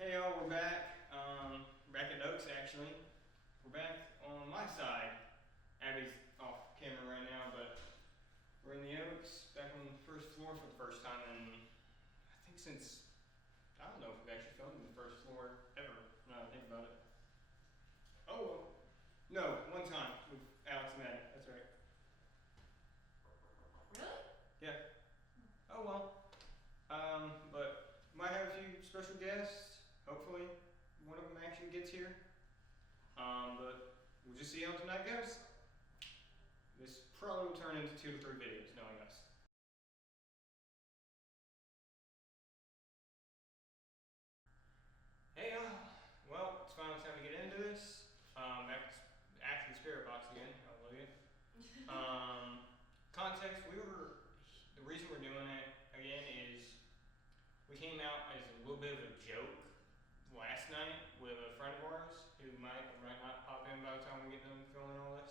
Hey y'all, we're back. Back at Oaks actually. We're back on my side. Abby's off camera right now, but we're in the Oaks, back on the first floor for the first time in I think since I don't know if we've actually filmed on the first floor ever. Now that I think about it. Oh well. No, one time with Alex and Maddie. That's right. Really? Yeah. Oh well. But might have a few special guests. Hopefully, one of them actually gets here. But we'll just see how tonight goes. This probably will turn into 2 or 3 videos, knowing us. Hey, well, it's finally time to get into this. After the spirit box again. Hallelujah. Context: the reason we're doing it again is we came out as a little bit of a joke last night with a friend of ours who might or might not pop in by the time we get done filming all this.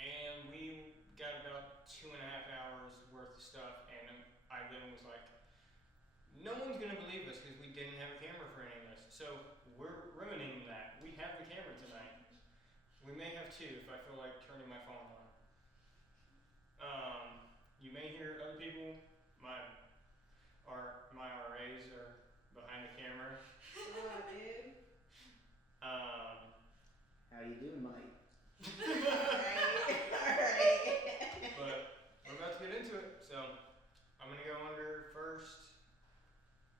And we got about 2.5 hours worth of stuff, and I then was like, no one's gonna believe us because we didn't have a camera for any of this. So we're ruining that. We have the camera tonight. We may have 2 if I feel like turning my phone on. You may hear other people. My RAs are behind the camera. Wow, dude. How you doing, Mike? Alright. But we're about to get into it, so I'm gonna go under first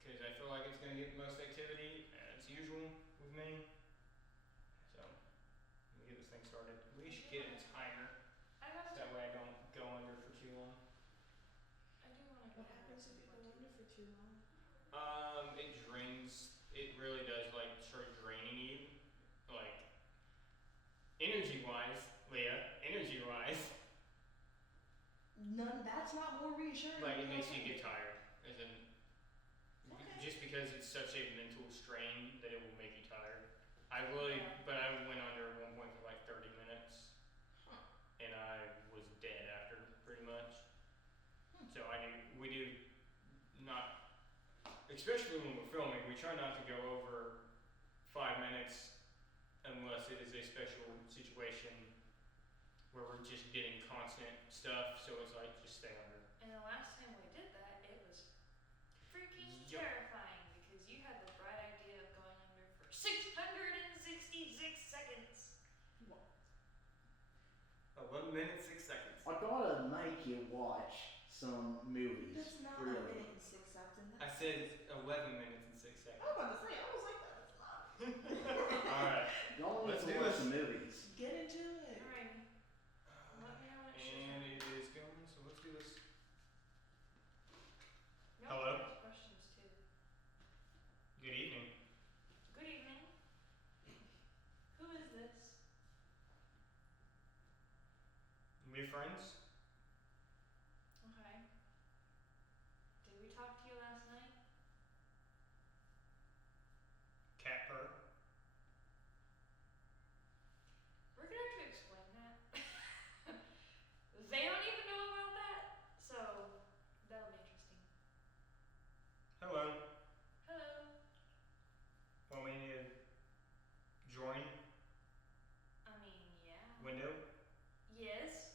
because I feel like it's gonna get the most activity as usual with me. So let me get this thing started. We should get a timer, so that way I don't go under for too long. I do want to. What happens if you go under for too long? It drains. It really does like start draining you, like energy-wise, Leah. Energy-wise, None. That's not more reassuring. like it makes you get tired, as in Okay. just because it's such a mental strain that it will make you tired. But I went under at one point for like 30 minutes, and I was dead after pretty much. So we do not, especially when we're filming, we try not to go over 5 minutes unless it is a special situation where we're just getting constant stuff. So it's like just stay under. And the last time we did that, it was freaking Yep. terrifying because you had the bright idea of going under for 666 seconds. 11 minutes 6 seconds. I gotta make you watch some movies. That's not a really. minute and 6 seconds. I said 11 minutes and 6 seconds. I was about to say, I was like, that's not. Alright. Y'all need Let's to do watch this. some movies. Get into it. Alright. Let me know when it shows And up. it is going, so let's do this. Y'all Hello? can ask questions too. Good evening. Good evening. Who is this? We friends? Okay. Did we talk to you last night? Cat purr. We're gonna have to explain that. They don't even know about that, so that'll be interesting. Hello. Hello. Want me to join? I mean, yeah. Window? Yes.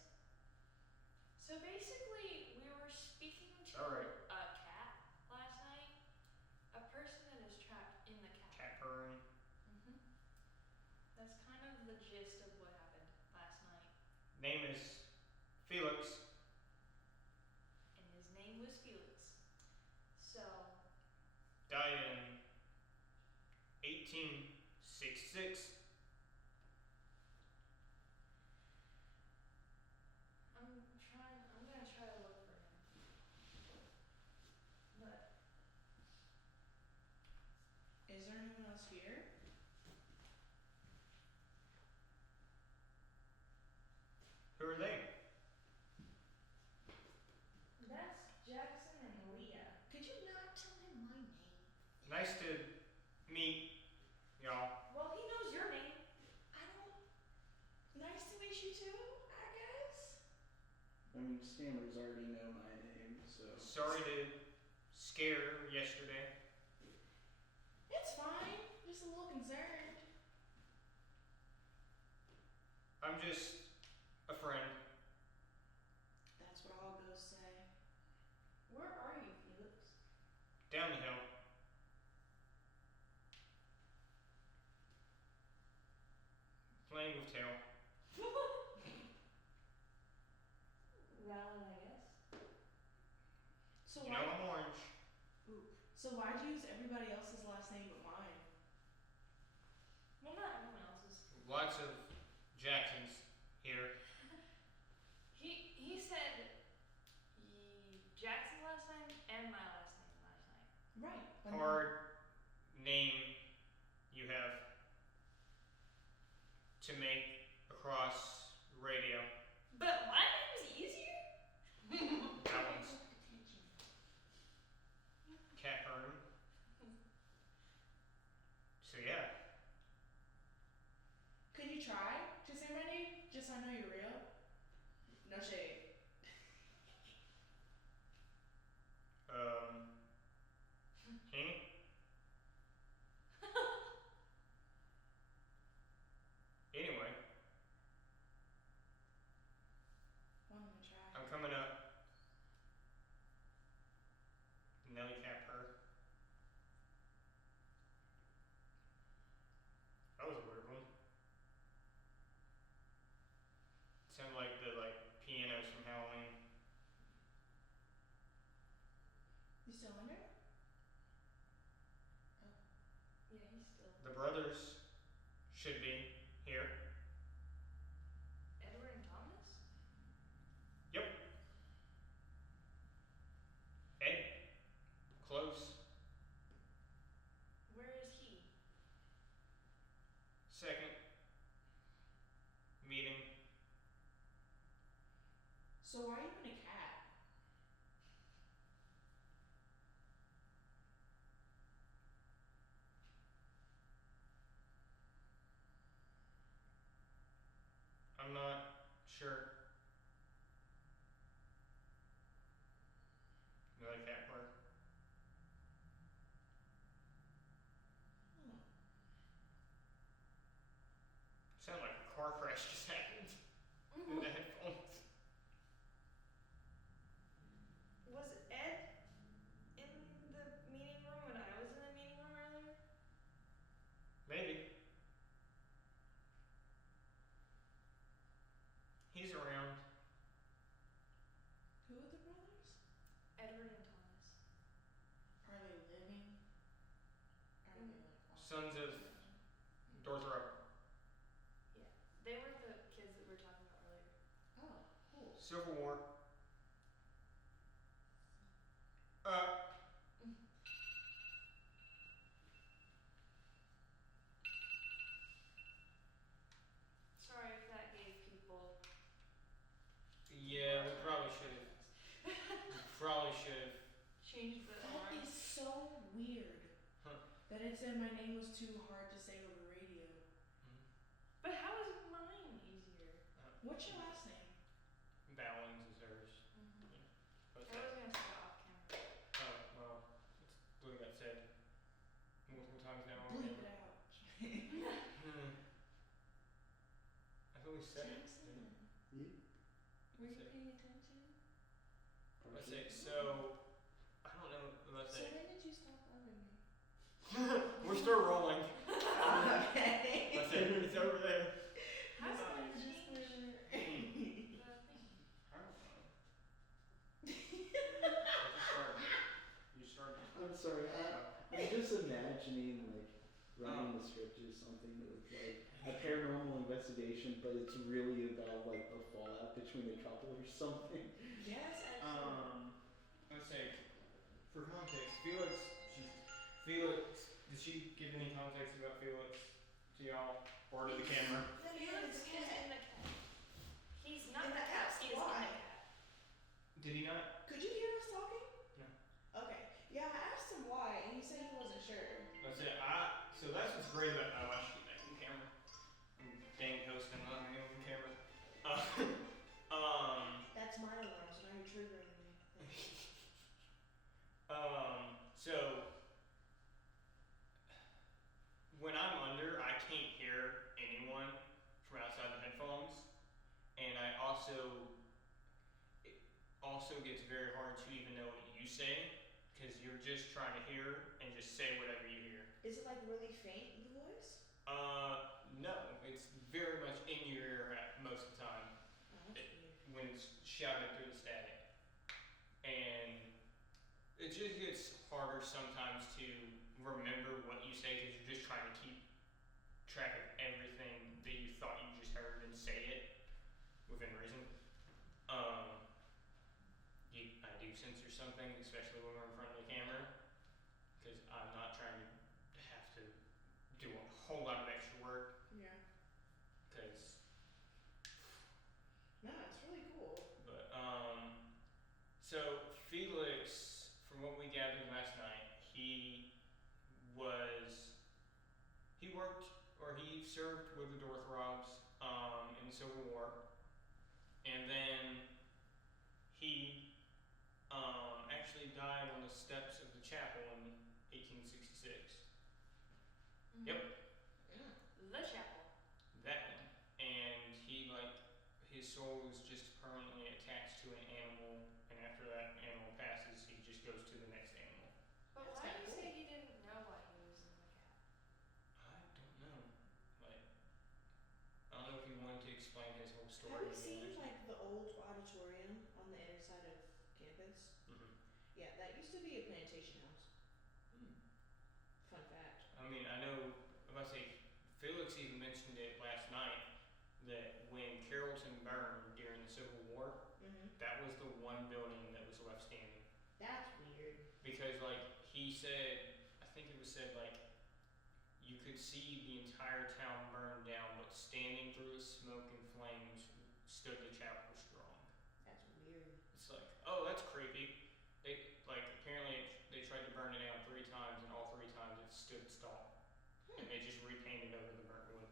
So basically, we were speaking to Alright. a cat last night. A person that is trapped in the cat. Cat purring. That's kind of the gist of what happened last night. Name is Felix. And his name was Felix. So, Died in 1866. I'm gonna try to look for him. But, Is there anyone else here? Who are they? that's Jackson and Leah. Could you not tell him my name? Nice to meet y'all. Well, he knows your name. I don't. Nice to meet you too, I guess. I mean, scammers already know my name, so. Sorry to scare yesterday. It's fine. Just a little concerned. I'm just a friend. That's what all ghosts say. Where are you, Felix? Down the hill. Playing with tail. Valid, I guess. So You why? know I'm orange. Ooh. So why'd you use everybody else's last name but mine? Well, not everyone else's. Lots of Jacksons here. He said Jackson's last name and my last name last night. Right. Hard name you have to make across radio. But my name's easier. That one's Catherine. So yeah. Could you try to say my name? Just so I know you're real. No shade. Hanny? Anyway, One of them try. I'm coming up. Nelly Cather. That was a weird one. Sounded like the pianos from Halloween. You still under? Yeah, he's still. The brothers should be here. Edward and Thomas? Yep. Ed. Close. Where is he? Second meeting. So why are you in a cat? I'm not sure. Nelly Cather. Hmm. Sound like a car crash just happened in the headphones. Was Ed in the meeting room when I was in the meeting room earlier? Maybe. He's around. Who are the brothers? Edward and Thomas. Are they living? Are they like Sons of Dorthrop. Yeah. They were the kids that we were talking about earlier. Oh, cool. Civil War. Sorry if that gave people. Yeah, we probably should have. Changed the That alarm. is so weird. Huh. That it said my name was too hard to say over radio. But how is mine easier? What's your last name? Bowings is hers. What's I that? was gonna say it off camera. Oh, well, it's what got said multiple times now. on Bleep camera. it out. I thought we said it. Jackson. Were you That's it. paying attention? Let's say so. I don't know. Let's So say when did you stop loving me? we're still rolling. Okay. Let's say it's over there. How did Sorry, I just change the wait. thing? I don't know. You started. I'm sorry. I'm just imagining writing a script or something that was a paranormal investigation, but it's really about a fallout between a couple or something. Yes, actually. Let's say for context, Felix. Did she give any context about Felix to y'all or to the camera? Felix is in the cat. He's not In the the cat. house, He is in why? the cat. Did he not? Could you hear us talking? No. Okay. Yeah, I asked him why, and he said he wasn't sure. Let's say so that's what's great about I should get back in camera. I'm dang hosting on me on camera. That's my alarm, so now you're triggering me. So when I'm under, I can't hear anyone from outside the headphones, and I also it also gets very hard to even know what you say because you're just trying to hear and just say whatever you hear. Is it like really faint, the voice? No, it's very much in your ear most of the time Oh, that's weird. when it's shouted through the static. And it just gets harder sometimes to remember what you say because you're just trying to keep track of everything that you thought you just heard and say it within reason. I do censor something, especially when we're in front of the camera, because I'm not trying to have to do a whole lot of extra work. Yeah. Because, No, it's really cool. but so Felix, from what we gathered last night, he worked or he served with the Northrobs in the Civil War, and then he actually died on the steps of the chapel in 1866. Mm-hmm. Yep. Yeah. The chapel. That one. And his soul was just permanently attached to an animal, and after that animal passes, he just goes to the next animal. But That's why kinda do you cool. say he didn't know why he was in the cat? I don't know. Like, I don't know if he wanted to explain his whole story. Have you seen like the old auditorium on the inner side of campus? Mm-hmm. Yeah, that used to be a plantation house. Hmm. Fun fact. I mean, I know, if I say, Felix even mentioned it last night, that when Carrollton burned during the Civil War, Mm-hmm. that was the one building that was left standing. That's weird. Because, like, he said, I think it was said, like, you could see the entire town burn down, but standing through the smoke and flames stood the chapel strong. That's weird. It's like, oh, that's creepy. Apparently they tried to burn it down 3 times, and all 3 times it stood tall. And they just repainted over the burnt wood.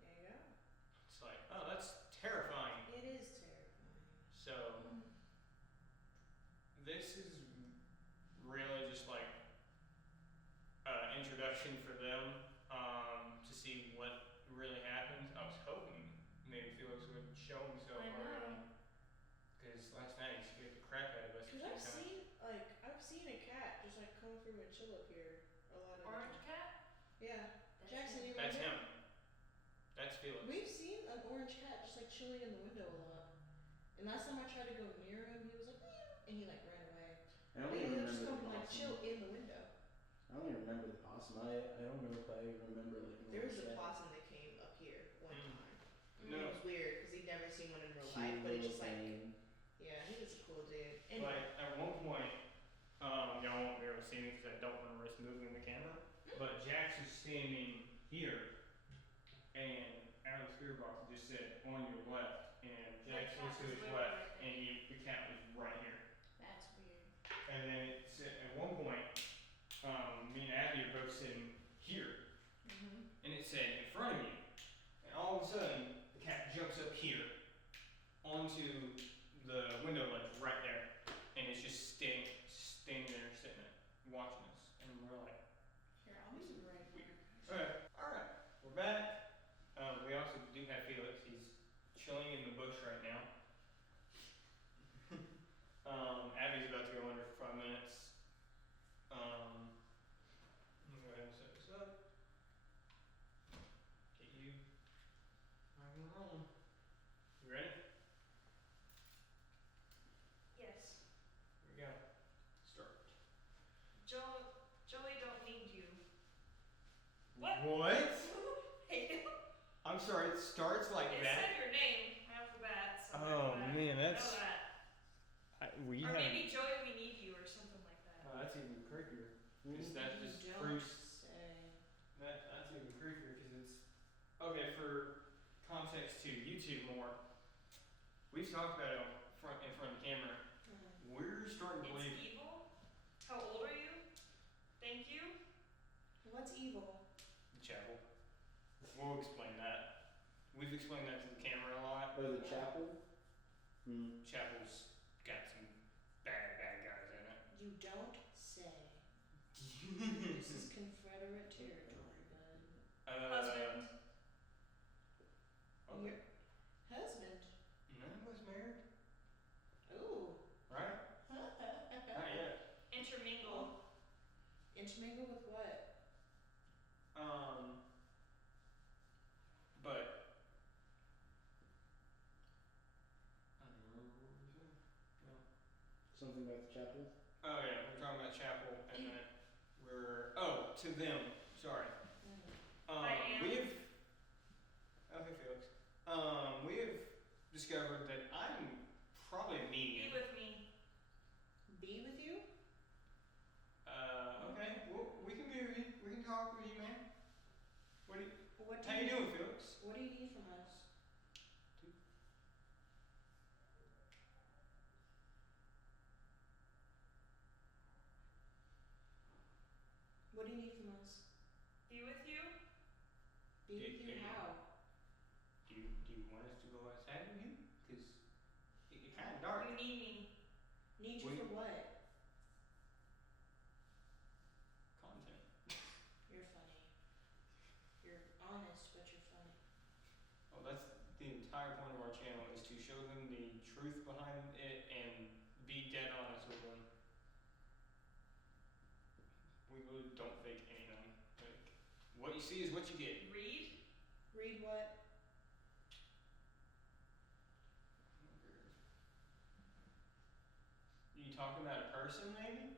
There you go. It's like, oh, that's terrifying. It is terrifying. So, this is really just like an introduction for them to see what really happens. I was hoping maybe Felix would show himself I know. already. Because last night he scared the crap out of us. Cause I've seen a cat just like come through and chill up here a lot of the Orange time. cat? Yeah. That's Jackson, him. you That's remember? him. That's Felix. We've seen an orange cat just like chilling in the window a lot. And last time I tried to go near him, he was like meow, and he like ran away. I But only he'll remember just the come and like chill possum. in the window. I only remember the possum. I don't know if I remember like an There was orange a cat. possum that came up here one Mm. time. No. It was weird because he'd never seen one in real Cute life, but it little just like, thing. yeah, he was a cool dude. Anyway. Like, at one point, y'all won't be able to see me because I don't want to risk moving the camera, but Jax is standing here, and out of the spirit box it just said, on your left, and Jax The cat looks to was his literally left, right there. and the cat was right here. That's weird. And then it said, at one point, me and Abby are both sitting here, Mm-hmm. and it said, in front of you, and all of a sudden, the cat jumps up here, onto the window ledge right there, and it's just standing there, sitting there, watching us, and we're like, Here, I'll be right here. okay, alright, we're back. We also do have Felix, he's chilling in the bush right now. Abby's about to go under for 5 minutes. Let me go ahead and set this up. Get you rocking and rolling. You ready? Yes. Here we go. Start. Joey don't need you. What? Hey. I'm sorry, it starts like It that? said your name half the bat, so Oh, I man, know that's- that. We Or have. maybe Joey, we need you, or something like that. Oh, that's even creepier. Because Mm. that You just don't proves say. that's even creepier because it's okay for context to YouTube more. We've talked about it in front of the camera. We're starting to It's believe evil? How old are you? Thank you? What's evil? the chapel. We'll explain that. We've explained that to the camera a lot. Oh, the chapel? Hmm. Chapel's got some bad guys in it. You don't say. This is Confederate territory, bud. Husband. Okay. Your husband. None of us married, Ooh. right? Not yet. Intermingle. Intermingle with what? But I don't remember what we said. No. Something about the chapel. Oh yeah, we're talking about chapel, and You- then to them. Sorry. I am. We have. Okay, Felix. We have discovered that I'm probably a Be medium. with me. Be with you? Okay. Well, we can be with you. We can talk with you, man. What do you? What do How you doing, Felix? What do you need from us? What do you need from us? Be with you. Be with you how? Do you want us to go outside with you? Cause it get kind of dark. You need me. Need you Wait. for what? Content. You're funny. You're honest, but you're funny. Well, that's the entire point of our channel, is to show them the truth behind it and be dead honest with them. We really don't fake anything. Like, what you see is what you get. Read. Read what? You talking about a person, maybe?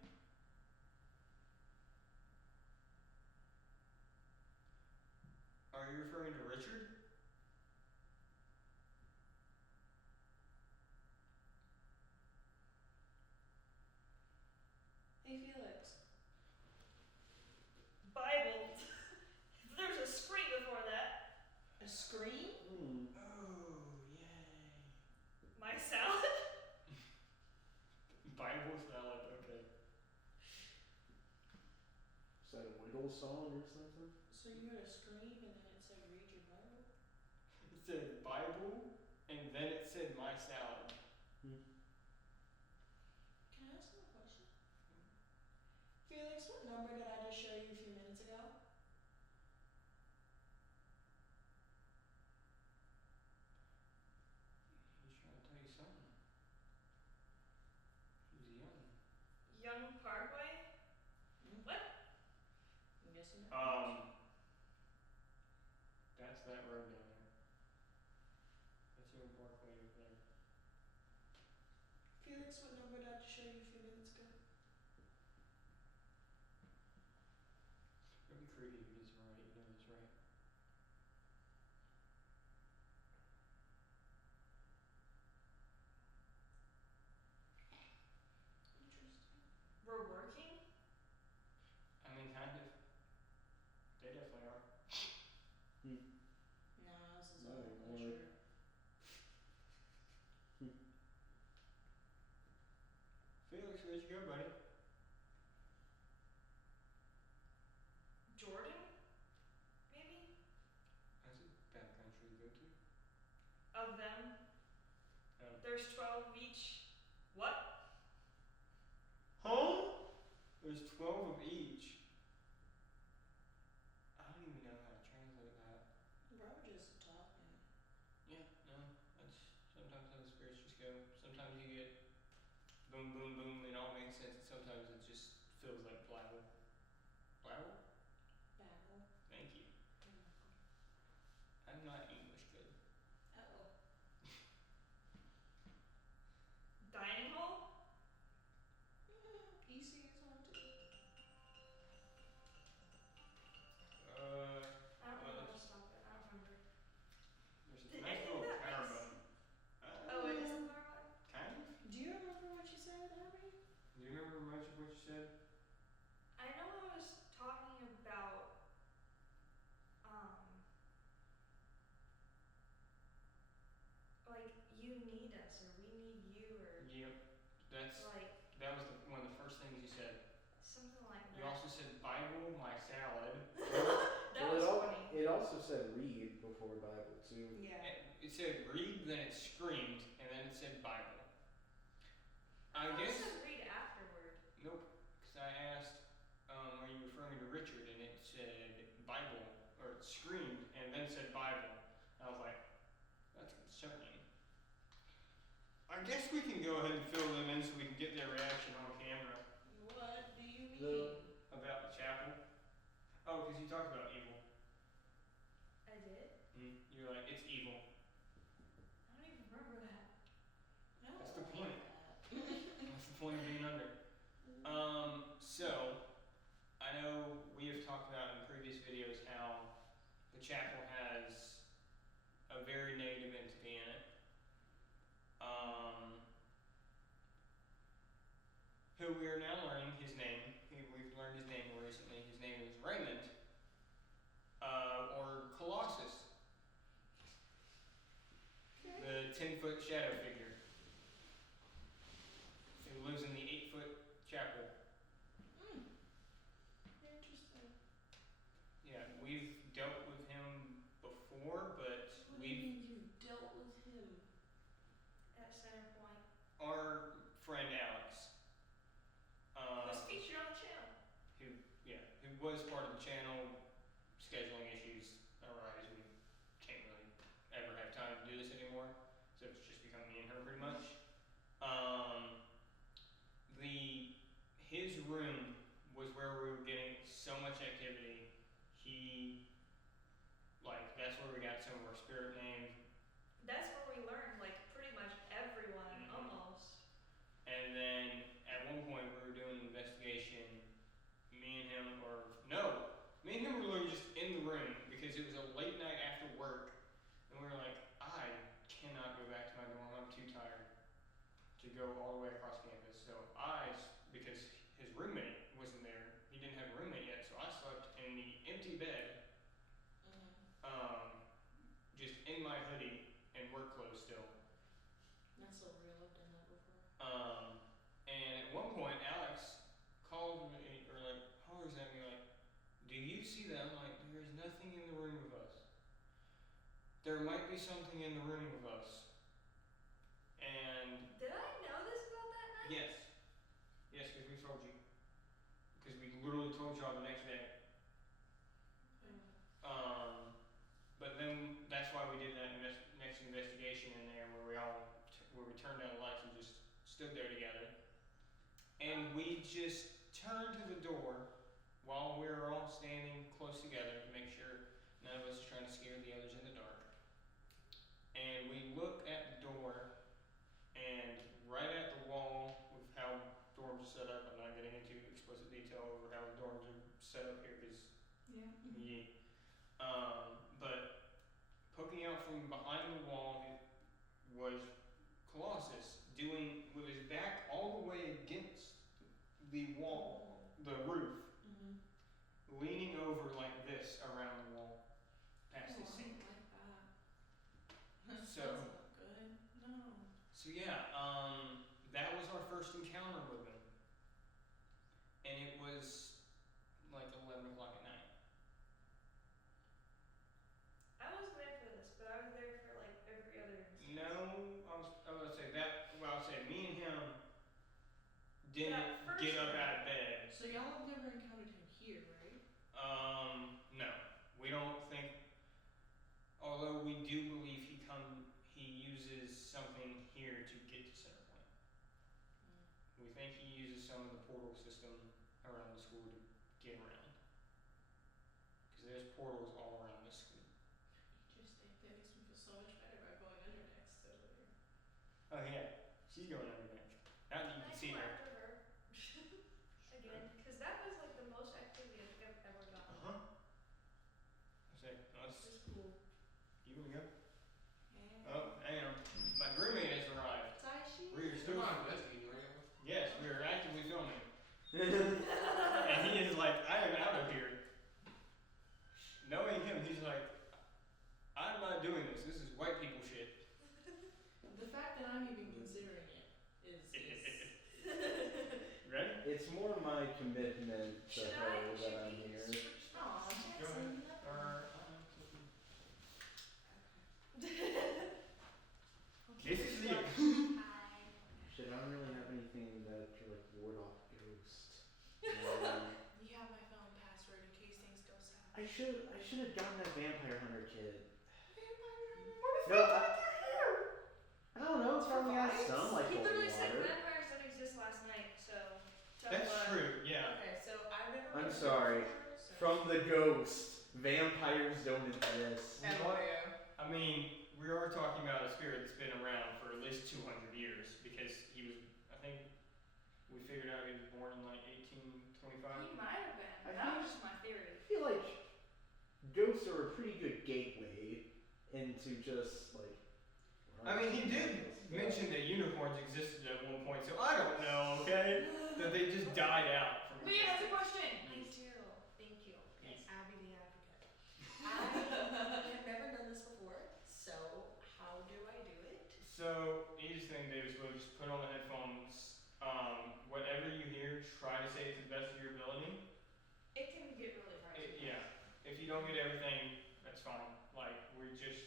Are you referring to Richard? Hey Felix. Bible. There's a screen before that. A scream? Oh, yay. My salad. Bible salad, okay. Is that a Whittle song or something? So you heard a scream and then it said read your Bible? It said Bible, and then it said my salad. Hmm. Can I ask you a question? Felix, what number did I just show you a few minutes ago? He's trying to tell you something. He's young. Young Parkway. What? I'm guessing not. That's that road down there. That's Young Parkway over there. Felix, what number did I just show you a few minutes ago? Don't be creepy if it's right. You know it's right. Interesting. We're working. I mean, kind of. They definitely are. Nah, this is No, all they're culture. Felix, where'd you go, buddy? Jordan. Maybe. That's a bad country to go to. Of them. Oh. There's 12 of each. What? Huh? There's 12 of each. I don't even know how to translate that. Bro, just talking. Yeah, no, that's sometimes how the spirits just go. Sometimes you get boom, boom, boom, and it all makes sense, and sometimes it just feels like blabble. Blabble? Babble. Thank you. You're welcome. I'm not English good. Uh-oh. Dining hall. EC is on too. I don't know how to stop it. I don't remember. There's Did a nice any of little that power make button. Oh, it is a power button. Kind of. Do you remember what you said, Abby? Do you remember much of what you said? I know I was talking about like you need us or we need you or Yep. like That was one of the first things you said. something like You that. also said Bible, my salad. That was funny. It also said read before Bible too. Yeah. It said read, then it screamed, and then it said Bible. I thought guess. it said read afterward. Nope. Because I asked, are you referring to Richard? And I guess we can go ahead and fill them in so we can get their reaction on camera What do you mean? The- about the chapel. Oh, because you talked about evil. I did? You're like, it's evil. I don't even remember that. No, That's the I point. hate that. That's the point of being under. So, I know we have talked about in previous videos how the chapel has a very negative entity in it. Who we are now learning his name. We've learned his name more recently. His name is Raymond, or Colossus, the 10-foot shadow figure who lives in the 8-foot chapel. Interesting. Yeah, we've dealt with him before, but What do you mean you dealt with him? At Center Point. our friend Alex, Who's featured on the channel. who was part of the channel, scheduling issues arise. We can't really ever have time to do this anymore, so it's just become me and her pretty much. His room was where we were getting so much activity. That's where we got some of our spirit names. That's where we learned, like, pretty much everyone, almost. And then at one point we were doing an investigation. Me and him were literally just in the room because it was a late night after work, and we were like, I cannot go back to my dorm. I'm too tired to go all the way across campus. So because his roommate wasn't there, he didn't have a roommate yet. So I slept in the empty bed, just in my hoodie and work clothes still. That's so real. I've done that before. And at one point, Alex called me, or like hollers at me, like, "Do you see that?" I'm like, "There's nothing in the room with us. There might be something in the room with us." And Did I know this about that night? yes, because we told you. Because we literally told y'all the next day. But then that's why we did that next investigation in there, where we turned down the lights and just stood there together, and we just turned to the door while we were all standing close together to make sure none of us are trying to scare the others in the dark. And we look at the door, and right at the wall with how dorms are set up, I'm not getting into explicit detail over how the dorms are set up here because but poking out from behind the wall was Colossus, doing with his back all the way against the wall, the roof, leaning over like this around the wall, past the sink. I don't like that. That So- doesn't look good. No. So yeah, that was our first encounter with him, and it was like 11 o'clock at night. I wasn't there for this, but I was there for, like, every other instance. No, I was gonna say that. Well, I would say me and him didn't That first get up night. out of bed. So y'all have never encountered him here, right? No, we don't think. Although we do believe he uses something here to get to Center Point. We think he uses some of the portal system around the school to get around. Because there's portals all around this school. Interesting. That makes me feel so much better about going under next to her. Oh yeah, she's going over next. Now that you Can can I see go her. after her? Again, because that was, like, the most activity I think I've ever gotten. I say, It's just cool. you wanna go? Yeah. Oh, hang on. My roommate has arrived. Taishi? We're Still still. not investigating right now. Yes, we are actively filming. And he is like, I am out of here. Knowing him, he's like, I'm not doing this. This is white people shit. The fact that I'm even considering it is Ready? It's more my commitment to Should her I? that I'm here. Aw, Go ahead. Jackson. This is it. Hi. Shit, I don't really have anything that to like ward off ghosts. You have my phone password in case things go south. I should have gotten that vampire hunter kit. Vampire hunter? No, I don't know. It's probably got some the ghost. Vampires don't exist. You know what? LMAO. I mean, we are talking about a spirit that's been around for at least 200 years because he was, I think, we figured out he was born in like 1825. He might have been. I That think- was just my theory. I feel like ghosts are a pretty good gateway into just like. I mean, he did mention that unicorns existed at one point, so I don't know, okay? That they just died out from Leah has a existence. question. Me too. Thank you. Yes. Abby the advocate. I have never done this before, so how do I do it? So, easiest thing to do is we'll just put on the headphones. Whatever you hear, try to say it to the best of your ability. It can get really hard. Yeah. If you don't get everything, that's fine. Like, we're just.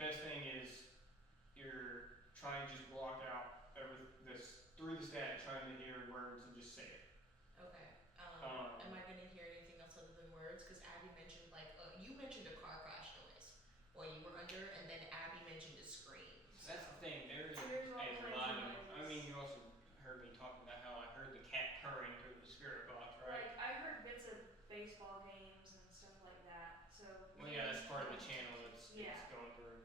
Best thing is you're trying to just block out through the static, trying to hear words and just say it. Okay. Um, Am I gonna hear anything else other than words? Because Abby mentioned you mentioned a car crash noise while you were under, and then Abby mentioned a scream. That's the thing. There's There's all a kinds lot of of. I noises. mean, you also heard me talking about how I heard the cat purring through the spirit box, right? Like I heard bits of baseball games and stuff like that. So Well, yeah, that's part of the channel that's Yeah. it's going through.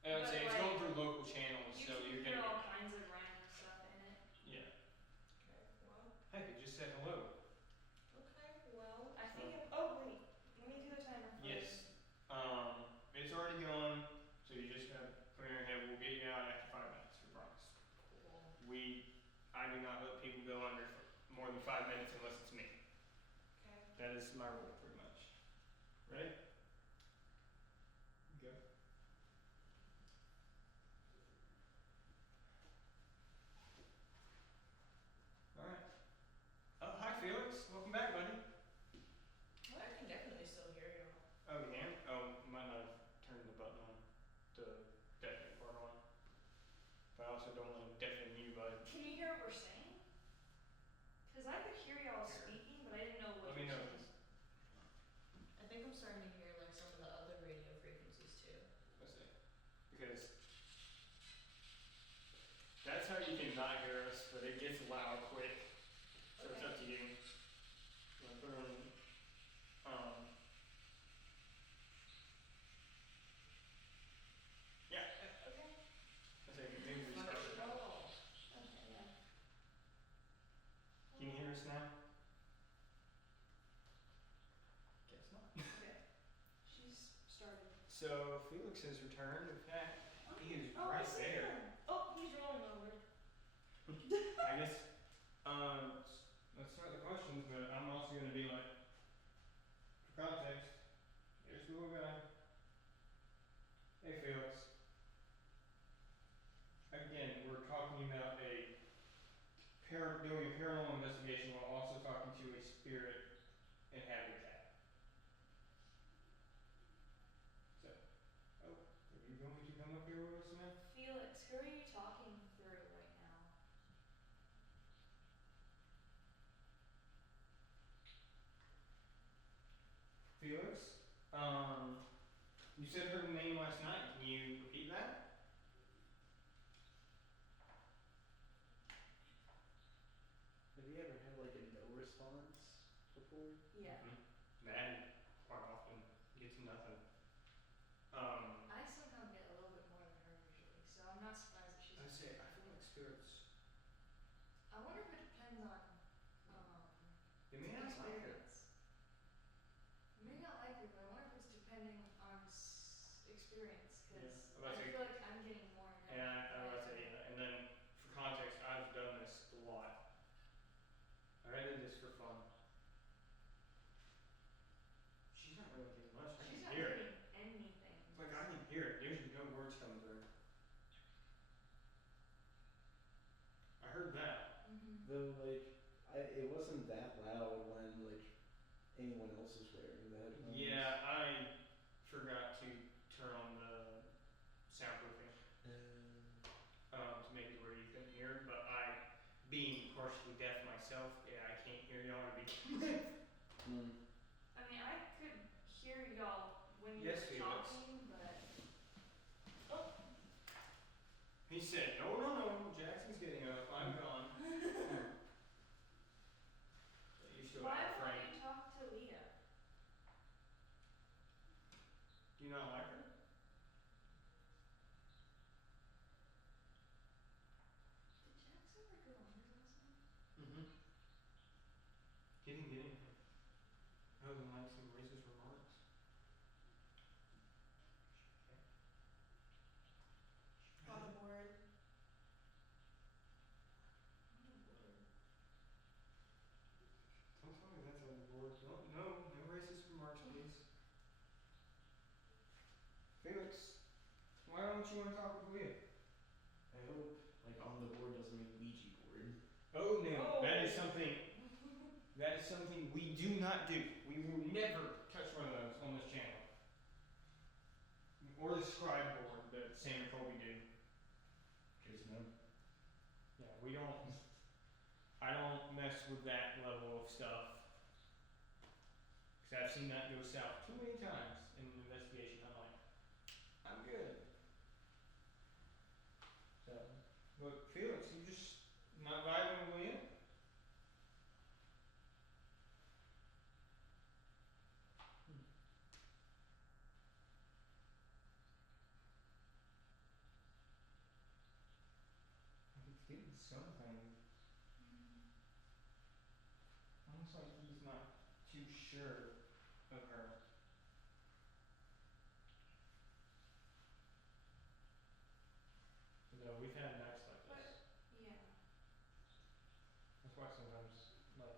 I would But, say it's like, going through local channels, you so can you're hear gonna all get. kinds of random stuff in it. Yeah. Okay. Well. Heck, it just said hello. Okay. Well. I think. Oh wait, let me do the timer first. Yes. It's already gone, so you just gotta clear your head. We'll get you out after 5 minutes, we promise. Cool. I do not let people go under for more than 5 minutes unless it's me. Okay. That is my rule, pretty much. Ready? Go. Alright. Oh, hi Felix. Welcome back, buddy. I can definitely still hear you. Oh, you can? Oh, might not have turned the button on. The deafening part on. But I also don't want to deafen you, bud. Can you hear what we're saying? Cause I could hear y'all Here. speaking, but I didn't know what Let me you know. were saying. I think I'm starting to hear some of the other radio frequencies too. Let's see. Because that's how you can not hear us, but it gets loud quick. So it's Okay. up to you. I'm gonna put on, yeah. Okay. Let's say maybe we start with that. Oh. Okay. Yeah. Can you hear us now? Guess not. Okay. She's started. So Felix has returned. In fact, he is Oh, I right see there. him. Oh, he's rolling over. I guess. Let's start the questions, but I'm also gonna be like, for context, here's the little guy. Hey Felix. Again, we're talking about doing a paranormal investigation while also talking to a spirit and having a cat. So, are you going to come up here with us, man? Felix, who are you talking through right now? Felix, you said her name last night. Can you repeat that? Have you ever had like a no response before? Yeah. Maddie quite often gets nothing. I somehow get a little bit more than her usually, so I'm not surprised that she's. I say I feel like spirits. I wonder if it depends on They may not like her. experience. Maybe not like her, but I wonder if it's depending on experience, because Yeah, I'm about I to say- feel like I'm getting more now. Yeah, I would say yeah. And then for context, I've done this a lot. I did this for fun. She's not really getting much. I She's can not hear it. getting anything. Like I can hear it. There's no words coming through. I heard that. Though like it wasn't that loud when like anyone else was wearing the headphones. Yeah, I forgot to turn on the soundproofing to make it where you couldn't hear. But being partially deaf myself, yeah, I can't hear y'all to begin with. I mean, I could hear y'all when you Yes, were Felix. talking, but He said, no, Jackson's getting up. I'm gone. But you still why got a won't frame. you talk to Leah? He didn't get anything. Other than like some racist remarks. On the board. On the board. Don't tell me that's on the board. Don't, no racist remarks, please. Felix, why don't you want to talk with Leah? I hope, like, on the board doesn't mean Ouija board. Oh no, Oh. that is something we do not do. We will never touch one of those on this channel. Or the scribe board that Sam and Colby do. Just no. Yeah, we don't. I don't mess with that level of stuff. Because I've seen that go south too many times in an investigation. I'm like, I'm good. So, but Felix, you just not vibing with William? He's getting something. Almost like he's not too sure of her. No, we've had nights like this. Yeah. That's why sometimes, like,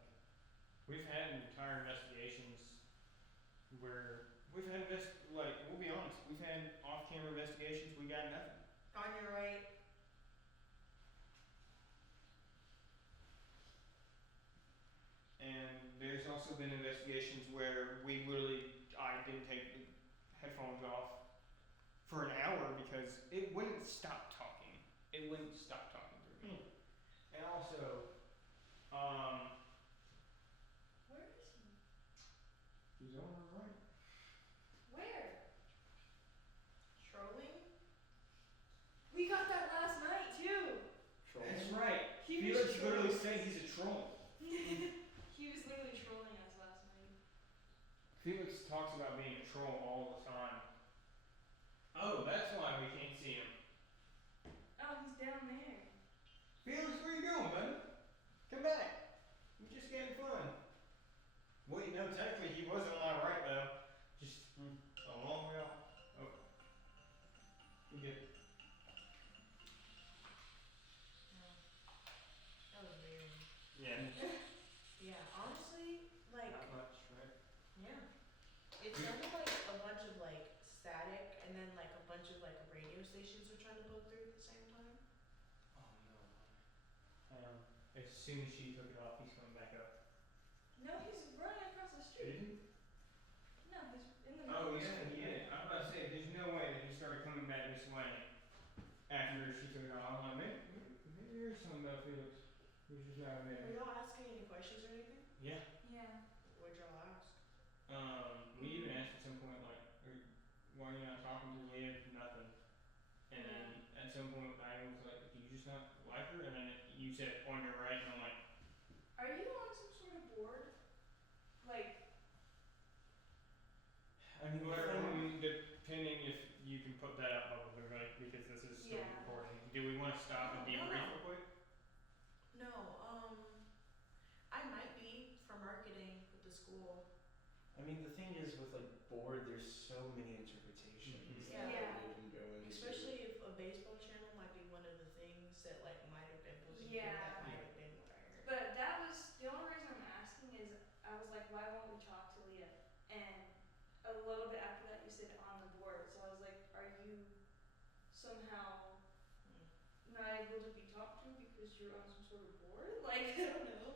we've had entire investigations where we've had we'll be honest, we've had off-camera investigations, we got nothing. On your right. And there's also been investigations where I didn't take the headphones off for an hour because it wouldn't stop talking. It wouldn't stop talking through me. And also, Where is he? he's on the right. Where? Trolling. We got that last night too. That's right. He was Felix literally trolling. said he's a troll. He was literally trolling us last night. Felix talks about being a troll all the time. Oh, that's why we can't see him. Oh, he's down there. Felix, where you going, buddy? Come back. We're just getting fun. Wait, no, technically he was on my right though. Just a long way off. Oh. You good. That was weird. Yeah. Yeah, honestly, like, Not much, right? yeah. It sounded like a bunch of like static and then like a bunch of like radio stations were trying to go through at the same time. Oh no. As soon as she took it off, he's coming back up. No, he's running across the street. Did he? No, he's in the Oh middle of the yeah, street. he did. I was about to say, there's no way that he started coming back this way after she took it off. I'm like, maybe there's something about Felix. He's just not Were there. y'all asking any questions or anything? Yeah. Yeah. What'd y'all ask? We even asked at some point, like, why are you not talking to Leah? Nothing. And then at some point, I was like, do you just not like her? And then you said on your right, and I'm like, Are you on some sort of board? Like, I mean, depending if you can put that out publicly, right? Because this is still Yeah. recording. Do we want to stop and No, debrief no. real quick? No, I might be for marketing with the school. I mean, the thing is with like board, there's so many interpretations Mhm. that Yeah. you can go into. Especially if a baseball channel might be one of the things that like might have been put in here Yeah. that might have been what I heard. but that was the only reason I'm asking is I was like, why won't we talk to Leah? And a little bit after that, you said on the board. So I was like, are you somehow not able to be talked to because you're on some sort of board? Like, I don't know.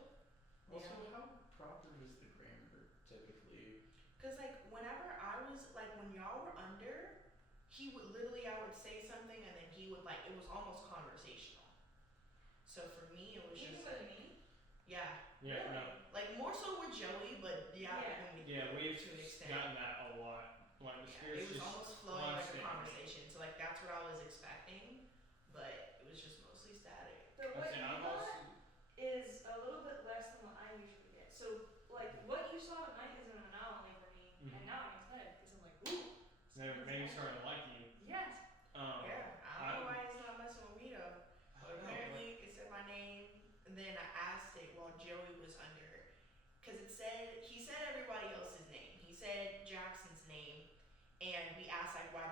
Also, Yeah. how proper is the grammar typically? Cause like whenever I was like when y'all were under, he would literally I would say something and then he would like it was almost conversational. So for me it was Even just with like me? yeah. Yeah, Really? no. Like more so with Joey, but yeah, Yeah. even with Yeah, you we've to an extent. gotten that a lot. Like the Yeah, spirits it was just almost flowing like a constant. conversation. So like that's what I was expecting, but it was just mostly static. But what Listen, you I've got also, is a little bit less than what I usually get. So, like, what you saw tonight is an anomaly for me, and Mhm. now I'm excited because I'm like, ooh. they're something's maybe happening. starting to like you. Yes. Yeah, I don't know why it's not messing with me though. I But don't know. apparently it said my name, and then I asked it while Joey was under, cause it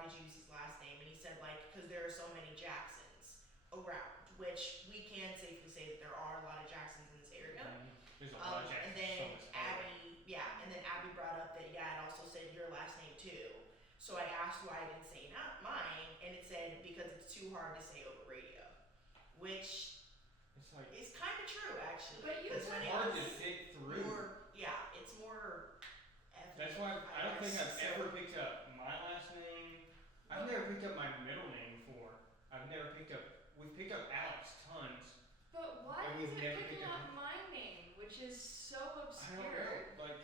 did you use his last name? And he said like because there are so many Jacksons around, which we can safely say that there are a lot of Jacksons in this area. There's a lot of And Jacksons then on this highway. Abby brought up that yeah, it also said your last name too. So I asked why I didn't say not mine, and it said because it's too hard to say over radio, which It's like is kind of true actually. But you 'cause said when it's hard to it's fit through. more, yeah, it's more ethnic. That's why I don't think guess. I've ever picked up my last name. I've never picked up my middle name before. I've never picked up. We've picked up Alex tons. But why And is we've it never picking picked up up my name, which is so I don't obscure? know. Like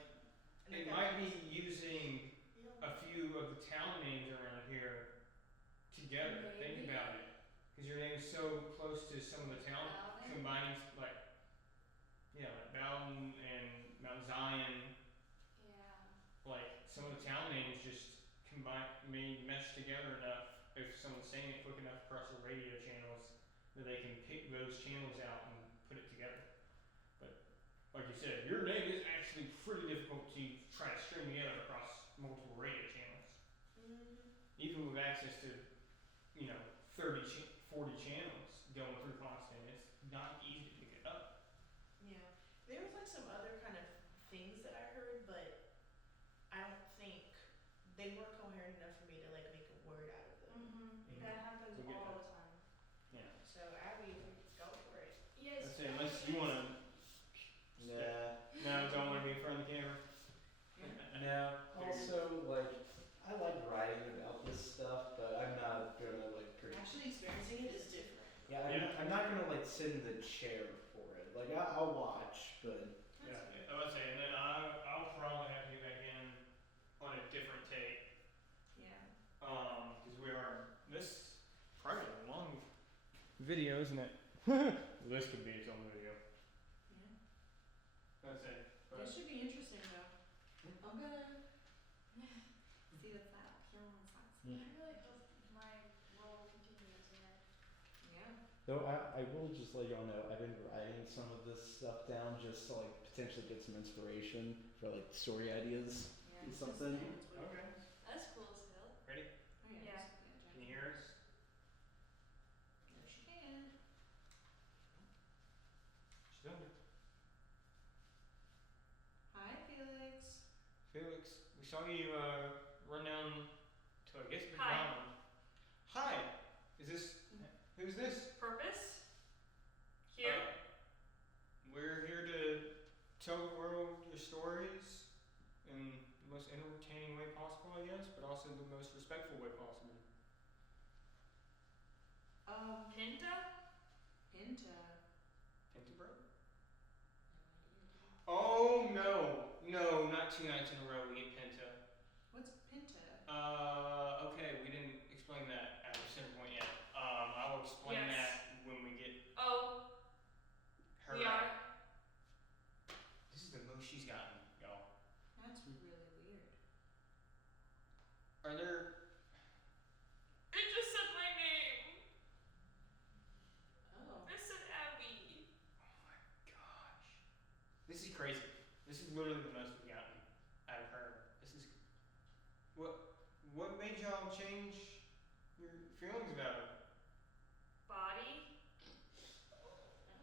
And it then might be using yeah. a few of the town names around here together. Think Maybe. about it, because your name is so close to some of the town Bowden? combining like Bowden and Mount Zion. Yeah. Like some of the town names just combine may mesh together enough if someone's saying it quick enough across the radio channels that they can pick those channels out and put it together. But like you said, your name is actually pretty difficult to try to string together across multiple radio channels. Even with access to 30 40 channels going through constant, it's not easy to pick it up. Yeah. There was like some other kind of things that I heard, but I don't think they weren't coherent enough for me to like make a word out of them. Mhm. That happens We get all that. the time. Yeah. So Abby, let's go for it. Yes. Let's say unless you wanna Nah. no, don't wanna be in front of the camera. No. Also, like, I like writing about this stuff, but I'm not gonna like. Actually experiencing it is different. Yeah, I'm not gonna like sit in the chair for it. Like, I'll watch, but. Yeah, I would say, and then I'll probably have to get back in on a different tape. Yeah. Because we are this probably a long video, isn't it? This could be its own video. Yeah. That's it. This should be interesting though. I'm gonna. See the flat killing socks. Mm. I really hope my role continues there. Yeah. Though I will just let y'all know, I've been writing some of this stuff down just to like potentially get some inspiration for like story ideas. Yeah. Do something. Okay. That's cool as hell. Ready? Oh yeah. Yeah. Can you hear us? Yes, you can. Still. Hi, Felix. Felix, we saw you run down to I guess Hi. McDonald. Hi. Who's this? Purpose? Here? We're here to tell the world your stories in the most entertaining way possible, I guess, but also the most respectful way possible. Pinta? Pinta. Pinta bread? Oh no, not 2 nights in a row we get Pinta. What's Pinta? Okay, we didn't explain that at the center point yet. I will explain Yes. that when we get Oh, her we out. are. This is the most she's gotten, y'all. That's really weird. Are there It just said my name. Oh. It said Abby. gosh. This is crazy. This is literally the most we've gotten out of her. This is what made y'all change your feelings about her? Body?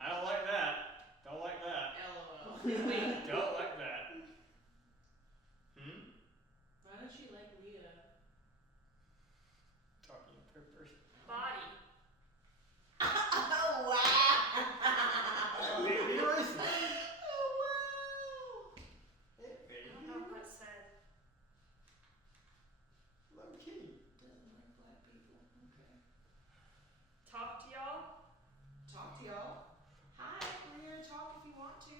I don't like that. Don't like that. LOL. Wait. Don't like that. Why don't you like Leah? Talking in third person. Body. Oh wow. Baby racist. Oh wow. Hey, I baby. don't know what that said. Low key. Doesn't like black people. Okay. Talk to y'all? Talk to y'all. Hi, we're here to talk if you want to.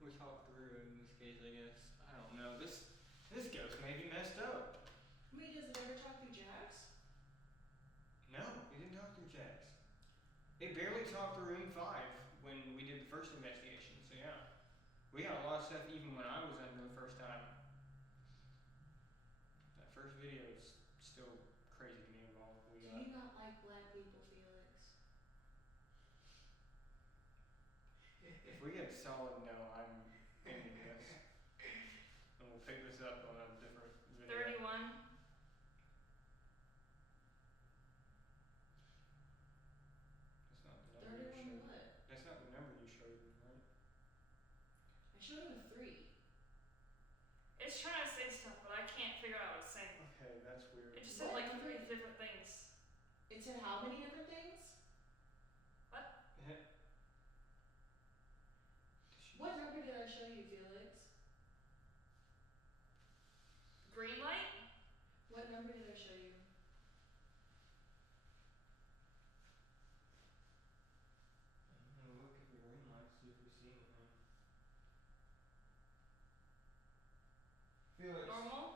We talked through in this case, I guess. I don't know. This ghost may be messed up. Wait, does it ever talk through Jax? No, we didn't talk through Jax. It barely talked through room 5 when we did the first investigation, so yeah. We got a lot of stuff even when I was under the first time. That first video is still crazy to me of all we Do got. you not like black people, Felix? If we get solid no, I'm ending this. And we'll pick this up on a different video. 31. That's not the number you 31 showed. what? That's not the number you showed me, right? I showed him a 3. It's trying to say stuff, but I can't figure out what it's saying. Okay, that's weird. It just said What? like 3 different things. It said how many different things? What number did I show you, Felix? Green light? What number did I show you? I'm gonna look at the green light, see if we see anything. Felix, Normal?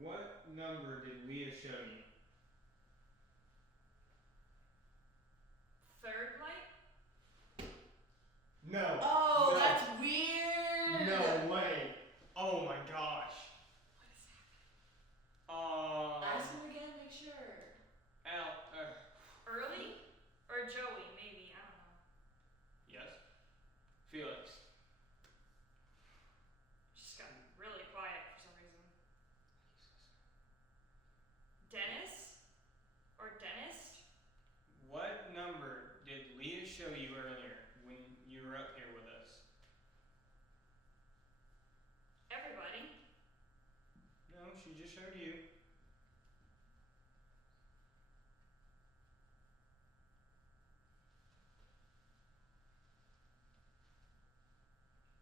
what number did Leah show you? Third light? No. Oh, no. that's weird. No way. Oh my gosh. What is happening? Ask him again, make sure. Early? Or Joey, maybe. I don't know. Yes. Felix. Just got really quiet for some reason. Dennis? Or dentist? What number did Leah show you earlier when you were up here with us? Everybody? No, she just showed you.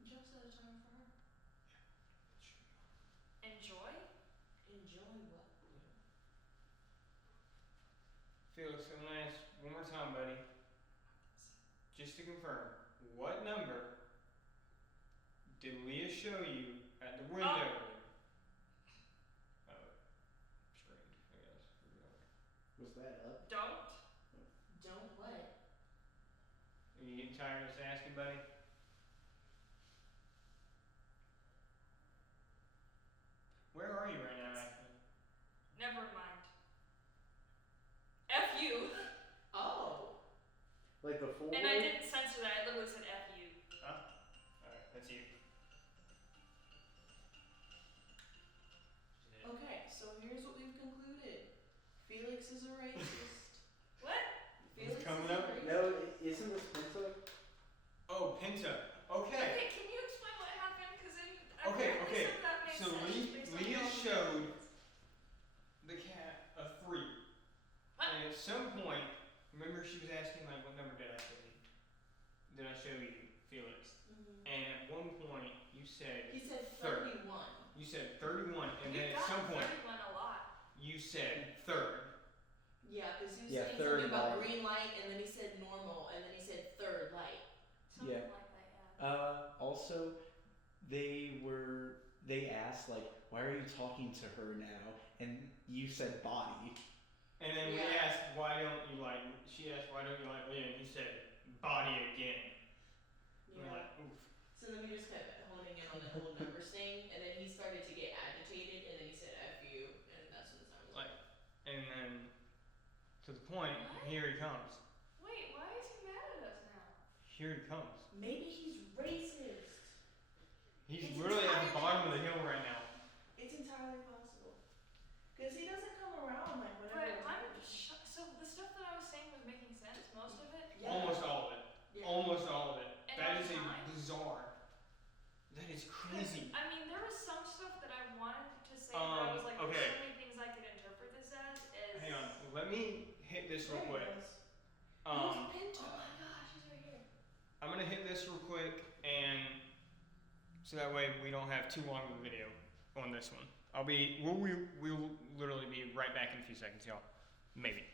Just at a time for her. Enjoy? Enjoy what? Felix, I'm gonna ask one more time, buddy. Just to confirm, what number did Leah show you at the window? Oh, screamed, I guess. Was that up? Don't? Don't what? Are you getting tired of us asking, buddy? Where are you right now, actually? Never mind. F you. Oh. Like the full And I way? didn't censor that. I literally said F you. Alright, that's you. Okay, so here's what we've concluded. Felix is a racist. What? Felix coming is a up? racist. No, isn't this Pinto? Oh, Pinta. Okay. Okay, can you explain what happened? Because Okay, apparently okay. some of that made So sense Leah based on y'all's showed opinions. the cat a 3. What? And at some point, remember she was asking like, what number did I show you? Did I show you, Felix? Mhm. And at one point you said He said Third. 31. you said 31, and then You've at some gotten point 31 a lot. you said third. Yeah, because he was Yeah, saying third something about light. green light, and then he said normal, and then he said third light. Something Yeah. like that, yeah. Also, they asked like, why are you talking to her now? And you said body. And then we Yeah. asked, why don't you like? She asked, why don't you like Leah? And he said, body again. And we're Yeah. like, oof. So then we just kept honing in on the whole numbers thing, and then he started to get agitated, and then he said F you, and that's when the time was Like, and then to the point, What? here he comes. Wait, why is he mad at us now? Here he comes. Maybe he's racist. He's It's literally at the entirely bottom of the hill right now. It's entirely possible. Because he doesn't come around like But whenever. I'm so the stuff that I was saying was making sense, most of it. Yeah. Almost all of it. Yeah. Almost all of it. And That on is a time? bizarre. That is 'Cause, crazy. I mean, there was some stuff that I wanted to say, but I was like, okay. there's so many things I could interpret this as. Hang on. Let me hit this real There he quick. is. Um, He's Pinto. Oh my gosh, he's right here. I'm gonna hit this real quick, and so that way we don't have too long of a video on this one. We'll literally be right back in a few seconds, y'all. Maybe.